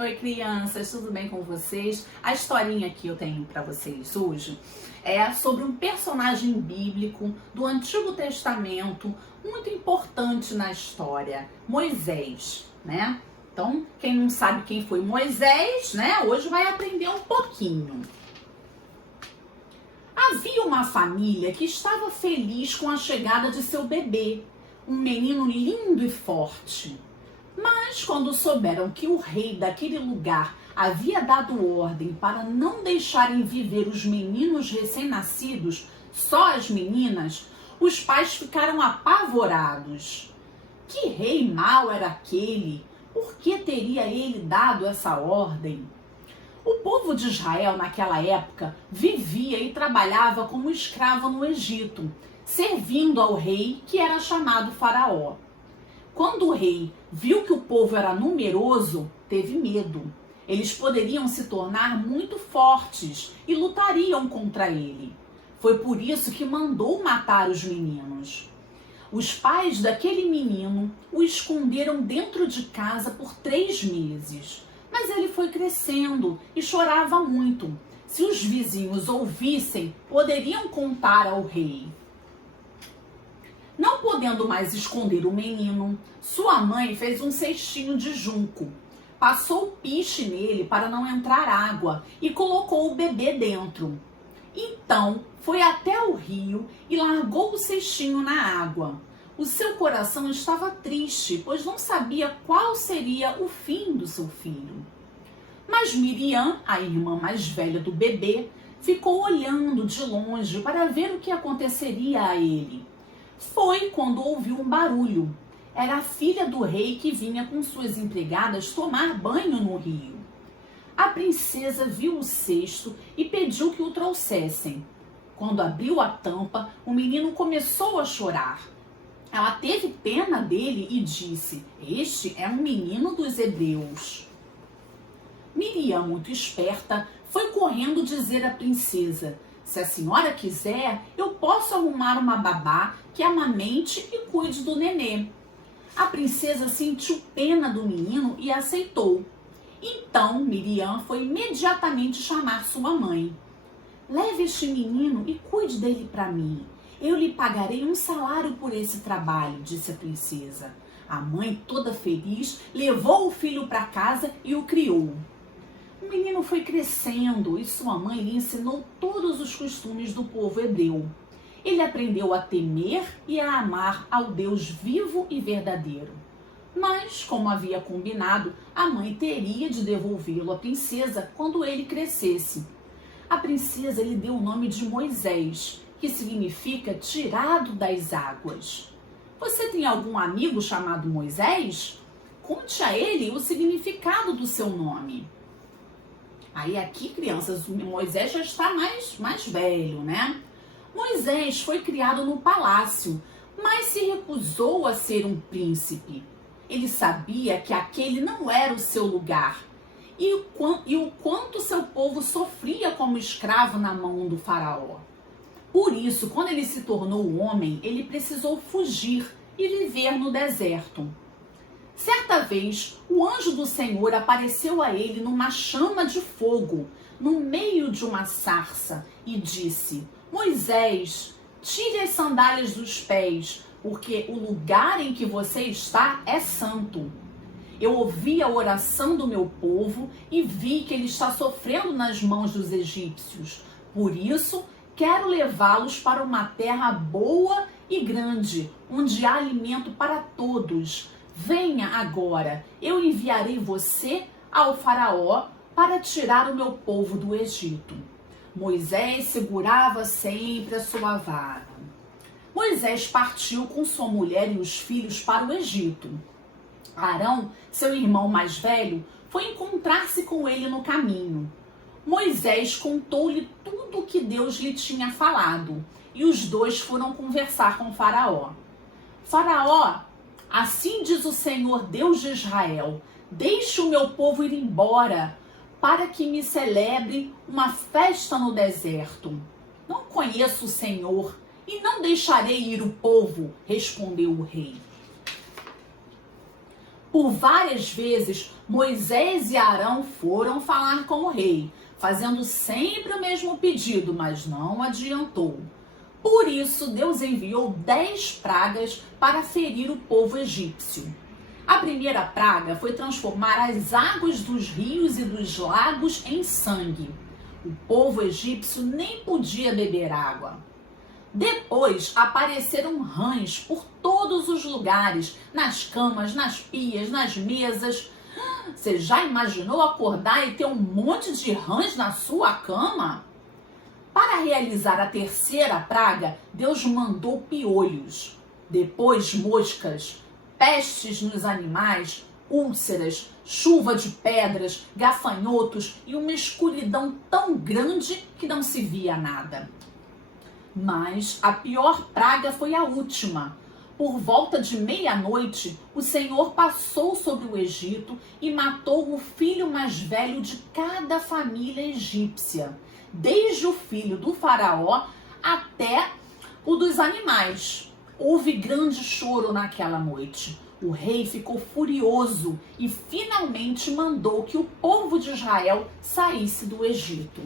Oi, crianças, tudo bem com vocês? A historinha que eu tenho para vocês hoje é sobre um personagem bíblico do Antigo Testamento muito importante na história, Moisés, né? Então, quem não sabe quem foi Moisés, né? Hoje vai aprender um pouquinho. Havia uma família que estava feliz com a chegada de seu bebê, um menino lindo e forte. Mas quando souberam que o rei daquele lugar havia dado ordem para não deixarem viver os meninos recém-nascidos, só as meninas, os pais ficaram apavorados. Que rei mau era aquele? Por que teria ele dado essa ordem? O povo de Israel naquela época vivia e trabalhava como escravo no Egito, servindo ao rei que era chamado Faraó. Quando o rei viu que o povo era numeroso, teve medo. Eles poderiam se tornar muito fortes e lutariam contra ele. Foi por isso que mandou matar os meninos. Os pais daquele menino o esconderam dentro de casa por 3 meses. Mas ele foi crescendo e chorava muito. Se os vizinhos ouvissem, poderiam contar ao rei. Não podendo mais esconder o menino, sua mãe fez um cestinho de junco, passou piche nele para não entrar água e colocou o bebê dentro. Então foi até o rio e largou o cestinho na água. O seu coração estava triste, pois não sabia qual seria o fim do seu filho. Mas Miriam, a irmã mais velha do bebê, ficou olhando de longe para ver o que aconteceria a ele. Foi quando ouviu um barulho. Era a filha do rei que vinha com suas empregadas tomar banho no rio. A princesa viu o cesto e pediu que o trouxessem. Quando abriu a tampa, o menino começou a chorar. Ela teve pena dele e disse: "Este é um menino dos hebreus." Miriam, muito esperta, foi correndo dizer à princesa: "Se a senhora quiser, eu posso arrumar uma babá que amamente e cuide do nenê." A princesa sentiu pena do menino e aceitou. Então Miriam foi imediatamente chamar sua mãe. "Leve este menino e cuide dele para mim. Eu lhe pagarei um salário por esse trabalho", disse a princesa. A mãe, toda feliz, levou o filho para casa e o criou. O menino foi crescendo e sua mãe lhe ensinou todos os costumes do povo hebreu. Ele aprendeu a temer e a amar ao Deus vivo e verdadeiro. Mas, como havia combinado, a mãe teria de devolvê-lo à princesa quando ele crescesse. A princesa lhe deu o nome de Moisés, que significa tirado das águas. Você tem algum amigo chamado Moisés? Conte a ele o significado do seu nome. Aí aqui, crianças, Moisés já está mais velho, né? Moisés foi criado no palácio, mas se recusou a ser um príncipe. Ele sabia que aquele não era o seu lugar e o quanto seu povo sofria como escravo na mão do faraó. Por isso, quando ele se tornou homem, ele precisou fugir e viver no deserto. Certa vez, o anjo do Senhor apareceu a ele numa chama de fogo, no meio de uma sarça, e disse: "Moisés, tire as sandálias dos pés, porque o lugar em que você está é santo." Eu ouvi a oração do meu povo e vi que ele está sofrendo nas mãos dos egípcios. Por isso, quero levá-los para uma terra boa e grande, onde há alimento para todos. Venha agora, eu enviarei você ao faraó para tirar o meu povo do Egito. Moisés segurava sempre a sua vara. Moisés partiu com sua mulher e os filhos para o Egito. Arão, seu irmão mais velho, foi encontrar-se com ele no caminho. Moisés contou-lhe tudo o que Deus lhe tinha falado, e os dois foram conversar com Faraó. "Faraó, assim diz o Senhor Deus de Israel: deixe o meu povo ir embora, para que me celebre uma festa no deserto." "Não conheço o Senhor e não deixarei ir o povo", respondeu o rei. Por várias vezes, Moisés e Arão foram falar com o rei, fazendo sempre o mesmo pedido, mas não adiantou. Por isso, Deus enviou 10 pragas para ferir o povo egípcio. A primeira praga foi transformar as águas dos rios e dos lagos em sangue. O povo egípcio nem podia beber água. Depois apareceram rãs por todos os lugares, nas camas, nas pias, nas mesas. Você já imaginou acordar e ter um monte de rãs na sua cama? Para realizar a terceira praga, Deus mandou piolhos, depois moscas, pestes nos animais, úlceras, chuva de pedras, gafanhotos e uma escuridão tão grande que não se via nada. Mas a pior praga foi a última. Por volta de meia-noite, o Senhor passou sobre o Egito e matou o filho mais velho de cada família egípcia, desde o filho do faraó até o dos animais. Houve grande choro naquela noite. O rei ficou furioso e finalmente mandou que o povo de Israel saísse do Egito.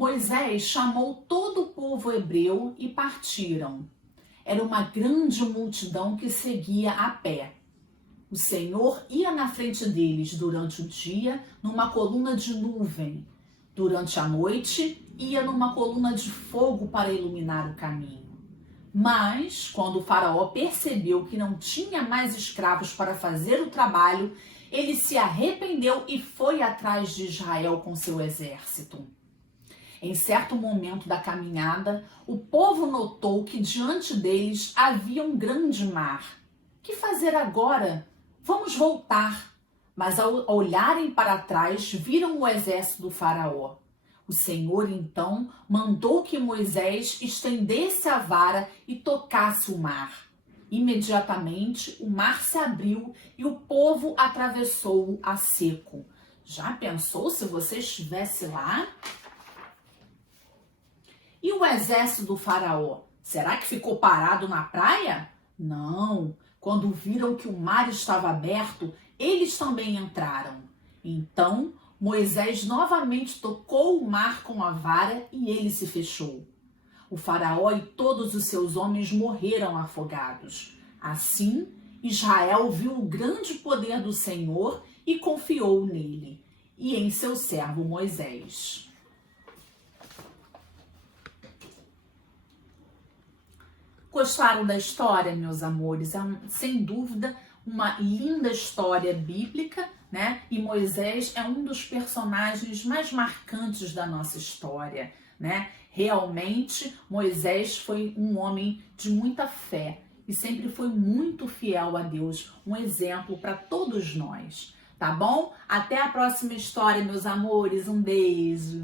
Moisés chamou todo o povo hebreu e partiram. Era uma grande multidão que seguia a pé. O Senhor ia na frente deles durante o dia numa coluna de nuvem. Durante a noite, ia numa coluna de fogo para iluminar o caminho. Mas, quando o faraó percebeu que não tinha mais escravos para fazer o trabalho, ele se arrependeu e foi atrás de Israel com seu exército. Em certo momento da caminhada, o povo notou que diante deles havia um grande mar. Que fazer agora? Vamos voltar. Mas ao olharem para trás, viram o exército do faraó. O Senhor então mandou que Moisés estendesse a vara e tocasse o mar. Imediatamente o mar se abriu e o povo atravessou-o a seco. Já pensou se você estivesse lá? E o exército do faraó? Será que ficou parado na praia? Não. Quando viram que o mar estava aberto, eles também entraram. Então, Moisés novamente tocou o mar com a vara e ele se fechou. O faraó e todos os seus homens morreram afogados. Assim, Israel viu o grande poder do Senhor e confiou nele e em seu servo Moisés. Gostaram da história, meus amores? É, sem dúvida, uma linda história bíblica, né? E Moisés é um dos personagens mais marcantes da nossa história, né? Realmente, Moisés foi um homem de muita fé e sempre foi muito fiel a Deus, um exemplo para todos nós, tá bom? Até a próxima história, meus amores. Um beijo!